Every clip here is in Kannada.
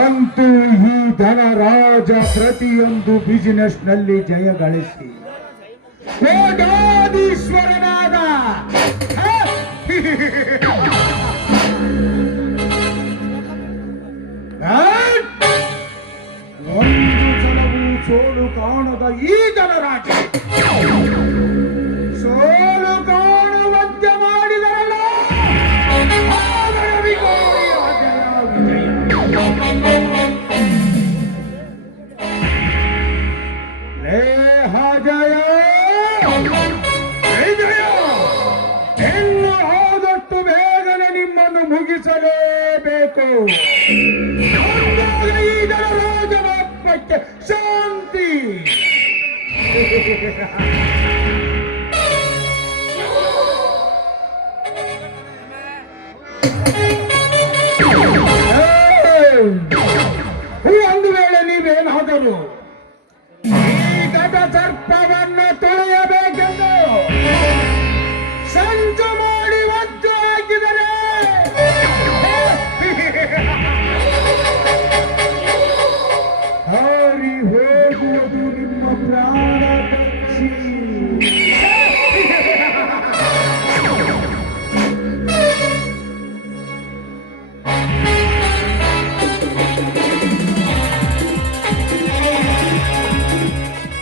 ಅಂತೂ ಈ ಧನರಾಜ ಪ್ರತಿಯೊಂದು ಬಿಸಿನೆಸ್ ನಲ್ಲಿ ಜಯ ಗಳಿಸಿ ಕೋಟ್ಯಾಧೀಶ್ವರನಾದ ಒಂದು ಸಲವೂ ಸೋಲು ಕಾಣದ ಈ ಧನರಾಜ ಸೋಲು ಕಾಣುವಂತೆ ಮಾಡಿದರಲ್ಲ ಇನ್ನು ಆದಷ್ಟು ಬೇಗನೆ ನಿಮ್ಮನ್ನು ಮುಗಿಸಲೇಬೇಕು. ಈ ಧನರಾಜನಾತ್ಮಕ್ಕೆ ಶಾಂತಿ. ಒಂದು ವೇಳೆ ನೀವೇನಾದರೂ ಈ ಗಜ ಸರ್ಪವನ್ನು ತೊಳೆಯಬೇಕೆಂದು ಸಂಚು ಮಾಡಿ ಒತ್ತು ಹಾಕಿದರೆ ಹಾರಿ ಹೋಗುವುದು ನಿಮ್ಮ ಪ್ರಾಣ ಪಕ್ಷಿ.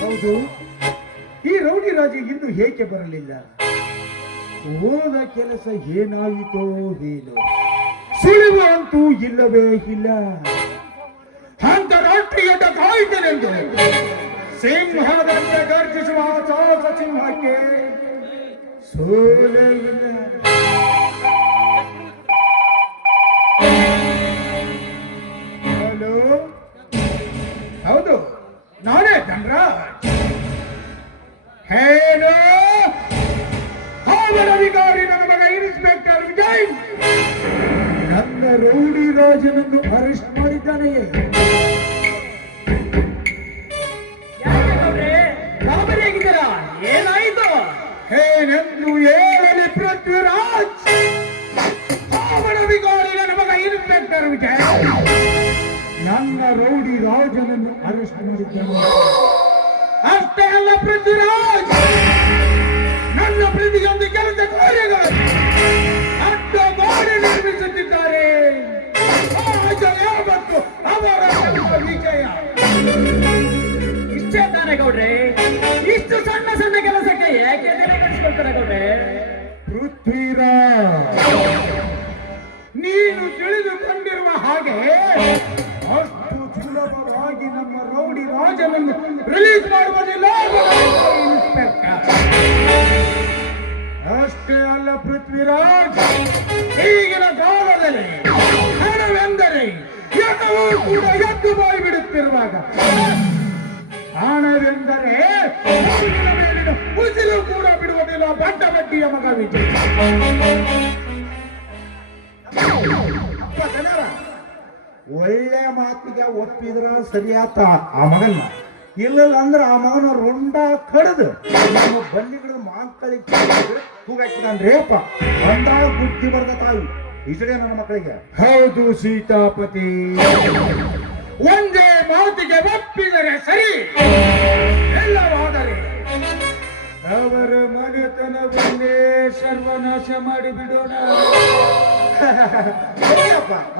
ಹೌದು, ಈ ರೌಡಿ ರಾಜ ಇಂದು ಏಕೆ ಬರಲಿಲ್ಲ? ಹೋದ ಕೆಲಸ ಏನಾಯಿತೋ ಏನೋ, ಸುಳಿವು ಅಂತೂ ಇಲ್ಲವೇ ಇಲ್ಲ. ಅಂತಾರಾಷ್ಟ್ರೀಯ ಕಾಯ್ದೆನೆಂದು ಸಿಂಹದಂತೆ ಗರ್ಜಿಸುವ ಸಾಹಸ ಸಿಂಹಕ್ಕೆ ಸೋಲೇ ಇಲ್ಲ. ಹಲೋ, ಹೌದು, ನಾನೇ ಧನರಾಜ್. ಹೇಳೋ, ಅಧಿಕಾರಿ ನನ್ನ ಮಗ ಇನ್ಸ್ಪೆಕ್ಟರ್ ವಿಜಯ್ ನನ್ನ ರೌಡಿ ರಾಜನನ್ನು ಅರೆಸ್ಟ್ ಮಾಡಿದ್ದಾನೆಯೇ? ಏನಾಯಿತು? ಏನೆಂದು ಹೇಳಲಿ ಪೃಥ್ವಿರಾಜ್? ಅಧಿಕಾರಿ ನನ್ನ ಮಗ ಇನ್ಸ್ಪೆಕ್ಟರ್ ವಿಜಯ್ ನನ್ನ ರೌಡಿ ರಾಜನನ್ನು ಅರೆಸ್ಟ್ ಮಾಡಿದ್ದಾನೆ. ಅಷ್ಟೇ ಅಲ್ಲ ಪೃಥ್ವಿರಾಜ್, ನನ್ನ ಪ್ರತಿಯೊಂದು ಕೆಲಸ ಕಾರ್ಯಗಳು ಅಡ್ಡ ಮಾಡಿ ನಿರ್ಮಿಸುತ್ತಿದ್ದಾರೆ. ಜಯ ಮತ್ತು ಅವರ ವಿಜಯ. ಇಷ್ಟೇ ತಾನೆ ಗೌಡ್ರೆ? ಇಷ್ಟು ಸಣ್ಣ ಸಣ್ಣ ಕೆಲಸಕ್ಕೆ ಯಾಕೆ ಕಳಿಸ್ಕೊಳ್ತಾರೆ ಗೌಡ್ರೆ? ಪೃಥ್ವಿರಾಜ್, ನೀನು ತಿಳಿದುಕೊಂಡಿರುವ ಹಾಗೆ ಅಷ್ಟು ಸುಲಭವಾಗಿ ನಮ್ಮ ರೌಡಿ ರಾಜನನ್ನು ರಿಲೀಸ್ ಮಾಡುವುದಿಲ್ಲ ಇನ್ಸ್ಪೆಕ್ಟರ್. ಅಷ್ಟೇ ಅಲ್ಲ ಪೃಥ್ವಿರಾಜ್, ಈಗಿನ ಕಾಲದಲ್ಲಿ ಹಣವೆಂದರೆ ಎಲ್ಲವೂ ಕೂಡ ಎದ್ದು ಬಾಯಿ ಬಿಡುತ್ತಿರುವಾಗ ಹಣವೆಂದರೆ ಮೇಲಿನ ಉಸಿರು ಕೂಡ ಬಿಡುವುದಿಲ್ಲ ಬಡ್ಡ ಬಡ್ಡಿಯ ಮಗ ವಿಜಯ್. ಒಳ್ಳೆ ಮಾತಿಗೆ ಒಪ್ಪಿದ್ರ ಸರಿಯಾತ ಆ ಮಗನ್ನ, ಇಲ್ಲಲ್ಲ ಅಂದ್ರೆ ಆ ಮಗನ ರುಂಡ ಕಡಿದು ನಮ್ಮ ಬಲ್ಲಿಗಳ ಮಕ್ಕಳಿಗೆ ಕೂಗಾಕಿದಾನ್ರೇಪ. ಬಂದ ಬುದ್ಧಿ ಬರ್ದ ತಾಯಿ ಇಷ್ಟೇ ನನ್ನ ಮಕ್ಕಳಿಗೆ. ಹೌದು ಸೀತಾಪತಿ, ಒಂದೇ ಮಾತಿಗೆ ಒಪ್ಪಿದರೆ ಸರಿ, ಎಲ್ಲವಾದರೆ ಅವರ ಮನೆತನವನ್ನೇ ಸರ್ವನಾಶ ಮಾಡಿಬಿಡೋಣ.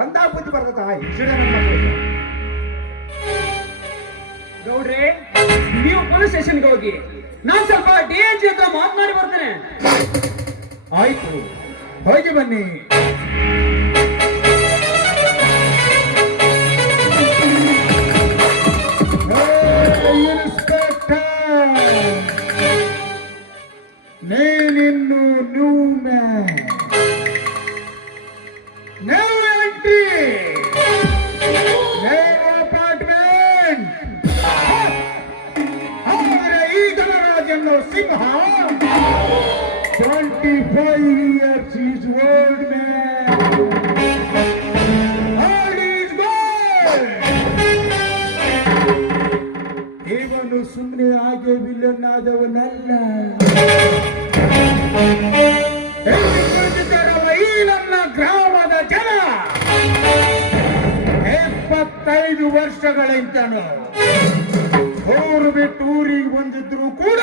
ಅಂದ ಬುದ್ಧಿ ಬರ್ದ ತಾಯಿ ಇಷ್ಟೇ ನನ್ನ ಮಕ್ಕಳಿಗೆ. ಗೌಡ್ರೆ, ನೀವು ಪೊಲೀಸ್ ಸ್ಟೇಷನ್ಗೆ ಹೋಗಿ, ನಾನು ಸ್ವಲ್ಪ ಡಿಎಜಿ ಹತ್ರ ಮಾತನಾಡಿ ಬರ್ತೇನೆ. ಆಯ್ತು, ಹೋಗಿ ಬನ್ನಿ. ಇನ್ಸ್ಪೆಕ್ಟರ್, ನೀನಿನ್ನು new man, new entry, new apartment. ಈ ಧನರಾಜನ್ನು ಸಿಂಹ 25 years is old man. ವರ್ಷಗಳಿಂದನು ಊರು ಬಿಟ್ಟು ಊರಿಗೆ ಬಂದಿದ್ರು ಕೂಡ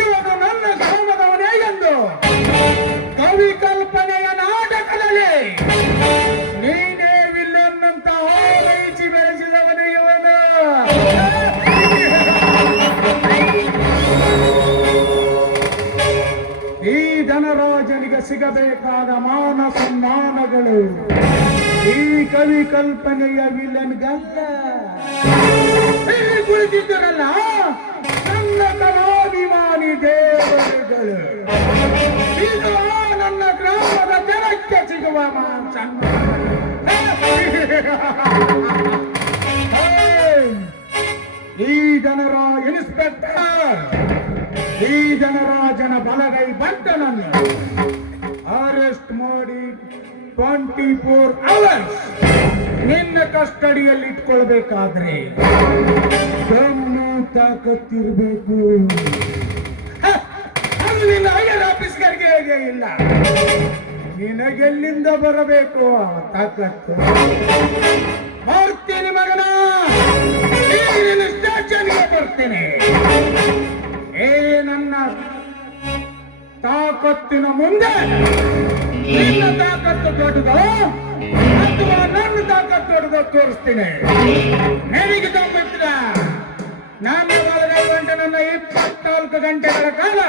ಇವನು ನನ್ನ ಗ್ರಾಮದವನೇ ಎಂದು ಕವಿ ಕಲ್ಪನೆಯ ನಾಟಕದಲ್ಲಿ ನೀನೇ ವಿಲ್ಲನ್ ಅಂತ ಹಾರೈಸಿ ಬೆಳೆಸಿದವನೇ ಇವನು. ಈ ಧನರಾಜನಿಗೆ ಸಿಗಬೇಕಾದ ಮಾನ ಸನ್ಮಾನಗಳು ಈ ಕವಿ ಕಲ್ಪನೆಯ ವಿಲನ್ಗಲ್ಲ. ಕುಳಿತಿದ್ದರಲ್ಲ ನನ್ನ ಕಲಾಭಿಮಾನಿ ದೇವರುಗಳು. ಇದು ನನ್ನ ಗ್ರಾಮದ ಜನಕ್ಕೆ ಸಿಗುವ ಈ ಜನರ ಇನ್ಸ್ಪೆಕ್ಟರ್ ಈ ಜನರಾಜನ ಬಲಗೈ ಬಂಟನನ್ನು ಅರೆಸ್ಟ್ ಮಾಡಿ 24 hours ನಿನ್ನ ಕಸ್ಟಡಿಯಲ್ಲಿ ಇಟ್ಕೊಳ್ಬೇಕಾದ್ರೆ ದಮ್ಮು ತಾಕತ್ತಿರ್ಬೇಕು. ಅದು ನಿನ್ನ ಹೈಯರ್ ಆಫೀಸ್ಗರಿಗೆ ಹೇಗೆ ಇಲ್ಲ, ನಿನಗೆಲ್ಲಿಂದ ಬರಬೇಕು ಆ ತಾಕತ್ತು? ಬರ್ತೀನಿ ಮಗನ, ನಿನ್ನ ಸ್ಟೇಷನ್ಗೆ ಬರ್ತೀನಿ. ಏ ನನ್ನ ತಾಕತ್ತಿನ ಮುಂದೆ ನಿನ್ನ ತಾಕತ್ತು ದೊಡ್ಡದು ಅಥವಾ ನನ್ನ ತಾಕತ್ತು ದೊಡ್ಡದು ತೋರಿಸ್ತೀನಿ. ನನಗೆ ದಮ್ಮಿದ್ರ ನನ್ನ ಬಲಗೈ ಗಂಟೆನನ್ನ 24 ಗಂಟೆಗಳ ಕಾಲ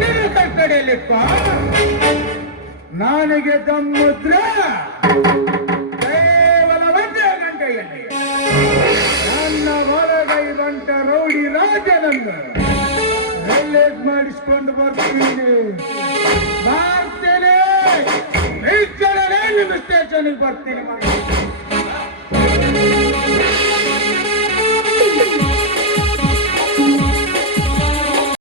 ನಿನ್ನ ಕಸ್ಟಡಿಯಲ್ಲಿಕ್ಕೋ. ನನಗೆ ದಮ್ಮಿದ್ರ ಕೇವಲ 1 ಗಂಟೆಯಲ್ಲಿ ನನ್ನ ಬಲಗೈ ಗಂಟ ರೌಡಿ ರಾಜನನ್ನು ರಿಲೀಸ್ ಮಾಡಿಸ್ಕೊಂಡು ಬರ್ತೀನಿ. ಬರ್ತೇನೆ, ನಿಮ್ಮ ಸ್ಟೇಷನ್ಗೆ ಬರ್ತೀನಿ.